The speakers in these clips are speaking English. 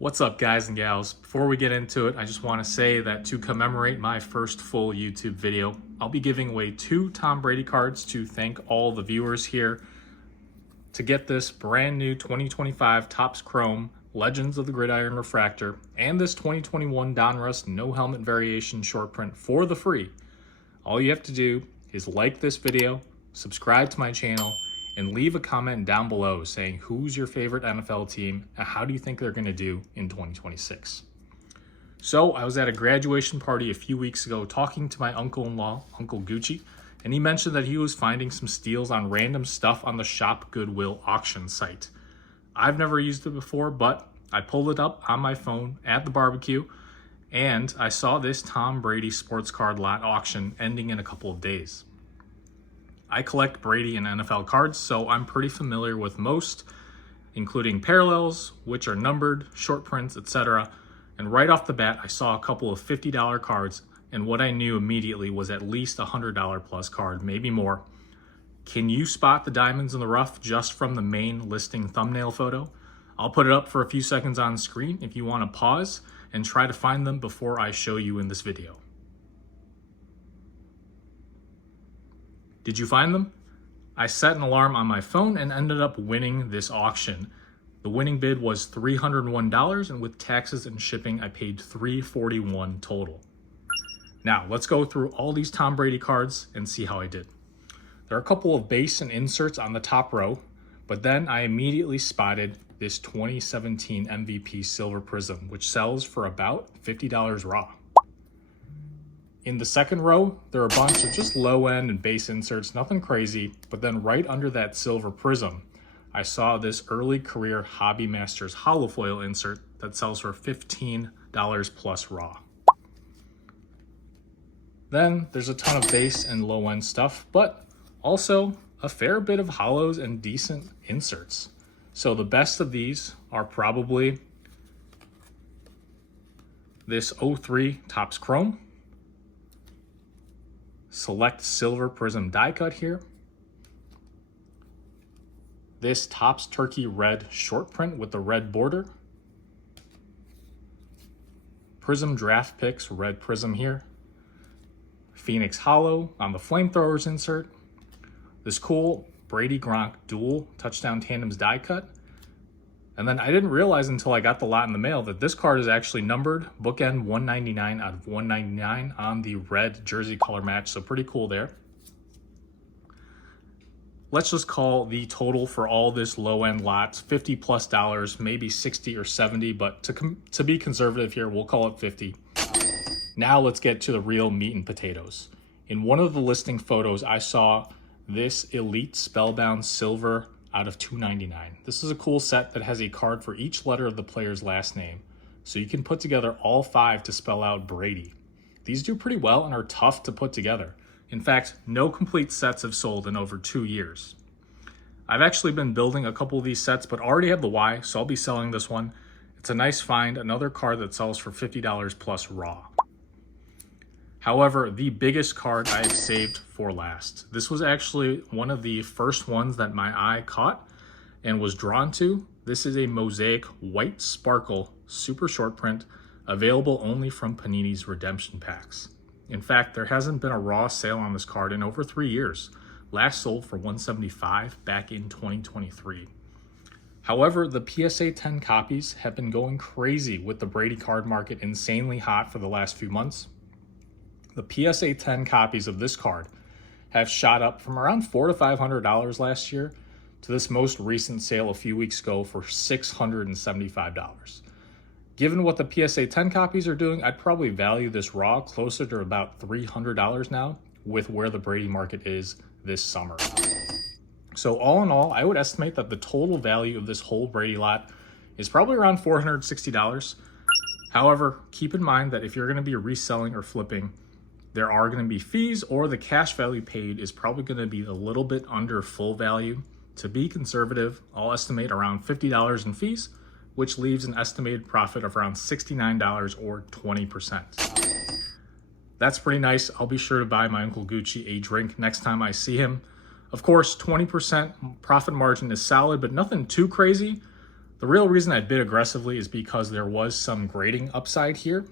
What's up, guys and gals? Before we get into it, I just want to say that to commemorate my first full YouTube video, I'll be giving away 2 Tom Brady cards to thank all the viewers here. To get this brand new 2025 Topps Chrome Legends of the Gridiron Refractor and this 2021 Donruss No Helmet Variation short print for the free, all you have to do is like this video, subscribe to my channel, and leave a comment down below saying who's your favorite NFL team and how do you think they're going to do in 2026. So I was at a graduation party a few weeks ago talking to my uncle-in-law, Uncle Gucci, and he mentioned that he was finding some steals on random stuff on the Shop Goodwill auction site. I've never used it before, but I pulled it up on my phone at the barbecue and I saw this Tom Brady sports card lot auction ending in a couple of days. I collect Brady and NFL cards, so I'm pretty familiar with most, including parallels, which are numbered, short prints, etc. And right off the bat, I saw a couple of $50 cards, and what I knew immediately was at least a $100 plus card, maybe more. Can you spot the diamonds in the rough just from the main listing thumbnail photo? I'll put it up for a few seconds on screen if you want to pause and try to find them before I show you in this video. Did you find them? I set an alarm on my phone and ended up winning this auction. The winning bid was $301, and with taxes and shipping, I paid $341 total. Now, let's go through all these Tom Brady cards and see how I did. There are a couple of base and inserts on the top row, but then I immediately spotted this 2017 MVP Silver Prism, which sells for about $50 raw. In the second row, there are a bunch of just low end and base inserts, nothing crazy, but then right under that Silver Prism, I saw this early career Hobby Masters hollow foil insert that sells for $15 plus raw. Then there's a ton of base and low end stuff, but also a fair bit of hollows and decent inserts. So the best of these are probably this 03 Topps Chrome, select Silver Prism die cut here, this Topps Turkey Red short print with the red border, Prism Draft Picks red prism here, Phoenix Hollow on the Flamethrowers insert, this cool Brady Gronk dual touchdown tandems die cut. And then I didn't realize until I got the lot in the mail that this card is actually numbered bookend 199 out of 199 on the red jersey color match, so pretty cool there. Let's just call the total for all this low end lot $50 plus, maybe 60 or 70, but to be conservative here, we'll call it 50. Now let's get to the real meat and potatoes. In one of the listing photos, I saw this Elite Spellbound Silver out of $299. This is a cool set that has a card for each letter of the player's last name, so you can put together all 5 to spell out Brady. These do pretty well and are tough to put together. In fact, no complete sets have sold in over 2 years. I've actually been building a couple of these sets, but already have the Y, so I'll be selling this one. It's a nice find, another card that sells for $50 plus raw. However, the biggest card I have saved for last. This was actually one of the first ones that my eye caught and was drawn to. This is a Mosaic White Sparkle super short print, available only from Panini's redemption packs. In fact, there hasn't been a raw sale on this card in over 3 years. Last sold for $175 back in 2023. However, the PSA 10 copies have been going crazy with the Brady card market insanely hot for the last few months. The PSA 10 copies of this card have shot up from around $400 to $500 last year to this most recent sale a few weeks ago for $675. Given what the PSA 10 copies are doing, I'd probably value this raw closer to about $300 now with where the Brady market is this summer. So all in all, I would estimate that the total value of this whole Brady lot is probably around $460. However, keep in mind that if you're going to be reselling or flipping, there are going to be fees, or the cash value paid is probably going to be a little bit under full value. To be conservative, I'll estimate around $50 in fees, which leaves an estimated profit of around $69 or 20%. That's pretty nice. I'll be sure to buy my Uncle Gucci a drink next time I see him. Of course, 20% profit margin is solid, but nothing too crazy. The real reason I bid aggressively is because there was some grading upside here.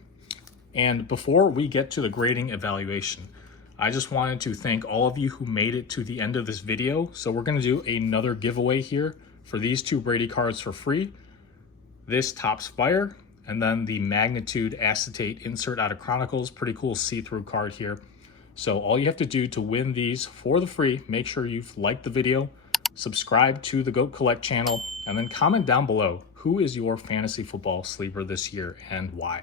And before we get to the grading evaluation, I just wanted to thank all of you who made it to the end of this video. So we're going to do another giveaway here for these 2 Brady cards for free. This Topps Fire, and then the Magnitude Acetate Insert Out of Chronicles. Pretty cool see-through card here. So all you have to do to win these for the free, make sure you've liked the video, subscribe to the Goat Collect channel, and then comment down below, who is your fantasy football sleeper this year and why?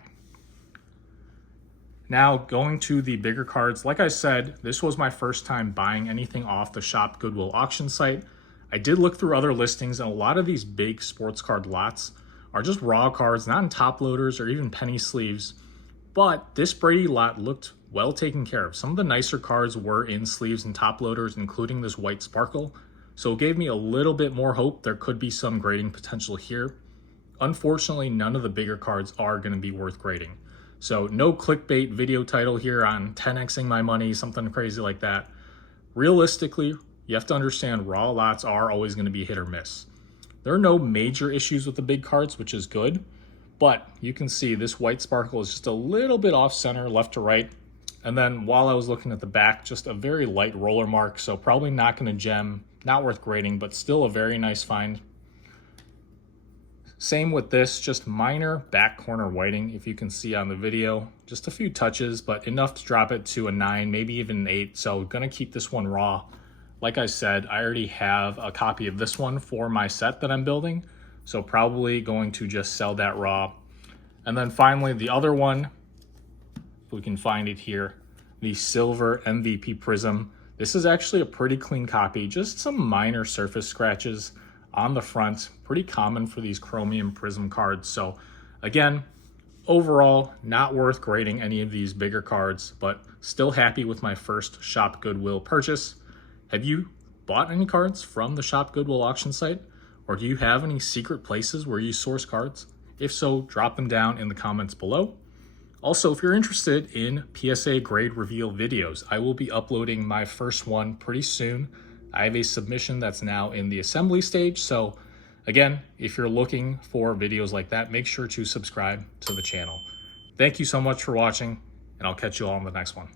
Now, going to the bigger cards, like I said, this was my first time buying anything off the Shop Goodwill auction site. I did look through other listings, and a lot of these big sports card lots are just raw cards, not in top loaders or even penny sleeves. But this Brady lot looked well taken care of. Some of the nicer cards were in sleeves and top loaders, including this white sparkle. So it gave me a little bit more hope there could be some grading potential here. Unfortunately, none of the bigger cards are going to be worth grading. So no clickbait video title here on 10xing my money, something crazy like that. Realistically, you have to understand raw lots are always going to be hit or miss. There are no major issues with the big cards, which is good, but you can see this white sparkle is just a little bit off center, left to right. And then while I was looking at the back, just a very light roller mark, so probably not going to gem, not worth grading, but still a very nice find. Same with this, just minor back corner whiting, if you can see on the video. Just a few touches, but enough to drop it to a 9, maybe even an 8, so gonna keep this one raw. Like I said, I already have a copy of this one for my set that I'm building, so probably going to just sell that raw. And then finally, the other one, if we can find it here, the Silver MVP Prism. This is actually a pretty clean copy, just some minor surface scratches on the front, pretty common for these chromium prism cards. So again, overall, not worth grading any of these bigger cards, but still happy with my first Shop Goodwill purchase. Have you bought any cards from the Shop Goodwill auction site? Or do you have any secret places where you source cards? If so, drop them down in the comments below. Also, if you're interested in PSA grade reveal videos, I will be uploading my first one pretty soon. I have a submission that's now in the assembly stage. So again, if you're looking for videos like that, make sure to subscribe to the channel. Thank you so much for watching, and I'll catch you all on the next one.